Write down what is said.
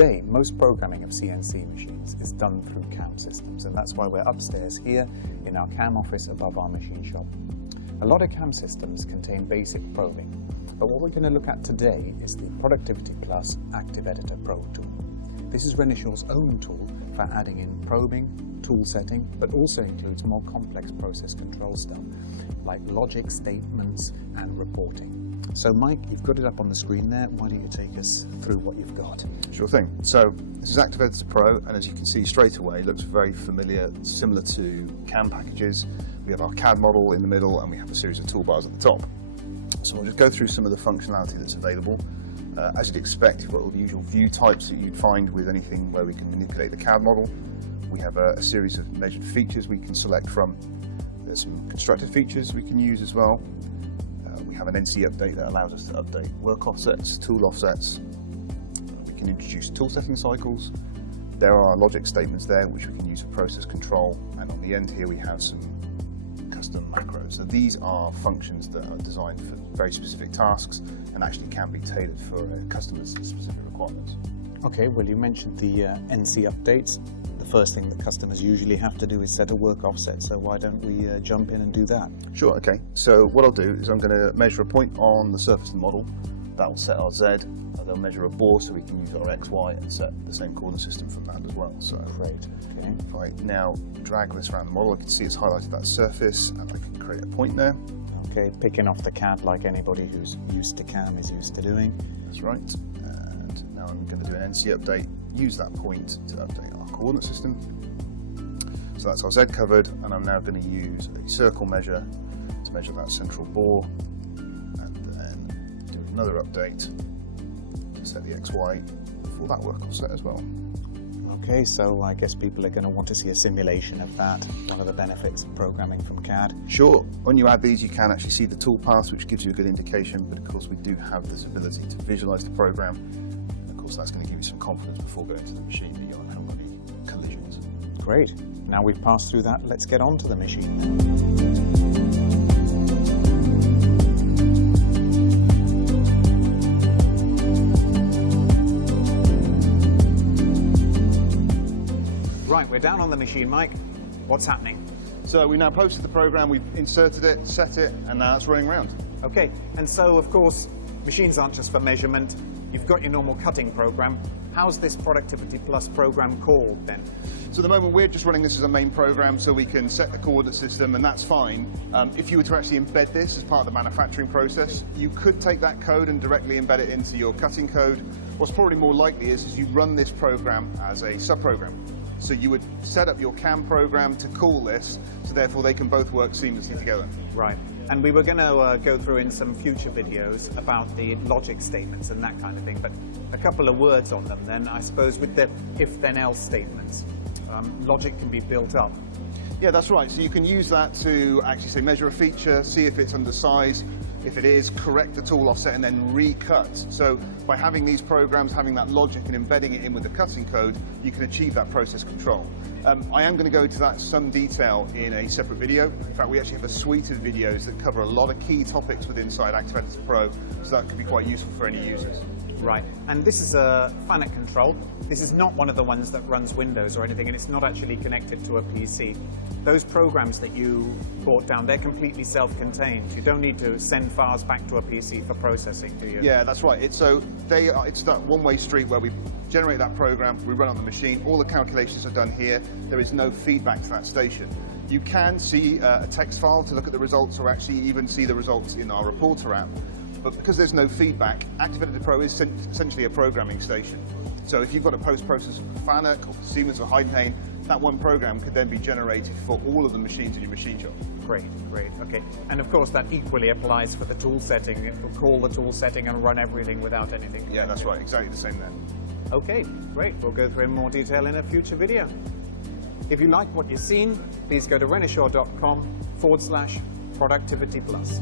today, most programming of CNC machines is done through CAM systems, and that's why we're upstairs here in our CAM office above our machine shop. A lot of CAM systems contain basic probing, but what we're going to look at today is the Productivity Plus Active Editor Pro tool. This is Renishaw's own tool for adding in probing, tool setting, but also includes more complex process control stuff like logic, statements, and reporting. So Mike, you've got it up on the screen there. Why don't you take us through what you've got? Sure thing. So this is Active Editor Pro, and as you can see straight away, it looks very familiar, similar to CAM packages. We have our CAD model in the middle, and we have a series of toolbars at the top. So we'll just go through some of the functionality that's available. As you'd expect, you've got all the usual view types that you'd find with anything where we can manipulate the CAD model. We have a series of measured features we can select from. There's some constructed features we can use as well. We have an NC update that allows us to update work offsets, tool offsets. We can introduce tool setting cycles. There are logic statements there which we can use for process control, and on the end here we have some custom macros. So these are functions that are designed for very specific tasks and actually can be tailored for a customer's specific requirements. Okay, well you mentioned the NC updates. The first thing that customers usually have to do is set a work offset, so why don't we jump in and do that? Sure, okay. So what I'll do is I'm going to measure a point on the surface of the model. That will set our Z. They'll measure a bore so we can use our X, Y, and set the same coordinate system from that as well. So great, okay. If I now drag this around the model, I can see it's highlighted that surface, and I can create a point there. Okay, picking off the CAD like anybody who's used to CAM is used to doing. That's right. And now I'm going to do an NC update, use that point to update our coordinate system. So that's our Z covered, and I'm now going to use a circle measure to measure that central bore, and then do another update to set the XY for that work offset as well. Okay, so I guess people are going to want to see a simulation of that, one of the benefits of programming from CAD. Sure, when you add these you can actually see the toolpaths, which gives you a good indication, but of course we do have this ability to visualize the program. Of course that's going to give you some confidence before going to the machine that you won't have any collisions. Great, now we've passed through that, let's get on to the machine then. Right, we're down on the machine, Mike. What's happening? So we now posted the program, we've inserted it, set it, and now it's running around. Okay, and so of course, machines aren't just for measurement. You've got your normal cutting program. How's this Productivity Plus program called then? So at the moment we're just running this as a main program so we can set the coordinate system, and that's fine. If you were to actually embed this as part of the manufacturing process, you could take that code and directly embed it into your cutting code. What's probably more likely is you run this program as a subprogram. So you would set up your CAM program to call this, so therefore they can both work seamlessly together. Right. And we were going to go through in some future videos about the logic statements and that kind of thing, but a couple of words on them then. I suppose with the if-then-else statements, logic can be built up. Yeah, that's right. So you can use that to actually say measure a feature, see if it's undersized. If it is, correct the tool offset and then recut. So by having these programs, having that logic and embedding it in with the cutting code, you can achieve that process control. I am going to go into that in some detail in a separate video. In fact, we actually have a suite of videos that cover a lot of key topics within Active Editor Pro, so that could be quite useful for any users. Right, and this is a FANUC control. This is not one of the ones that runs Windows or anything, and it's not actually connected to a PC. Those programs that you brought down, they're completely self-contained. You don't need to send files back to a PC for processing, do you? Yeah, that's right. It's that one-way street where we generate that program, we run on the machine, all the calculations are done here. There is no feedback to that station. You can see a text file to look at the results, or actually even see the results in our Reporter app. But because there's no feedback, Active Editor Pro is essentially a programming station. So if you've got a post-process for FANUC or Siemens or Heidenhain, that one program could then be generated for all of the machines in your machine shop. Great, great, okay. And of course that equally applies for the tool setting. It will call the tool setting and run everything without anything. Yeah, that's right, exactly the same there. Okay, great. We'll go through in more detail in a future video. If you like what you've seen, please go to renishaw.com/productivity plus.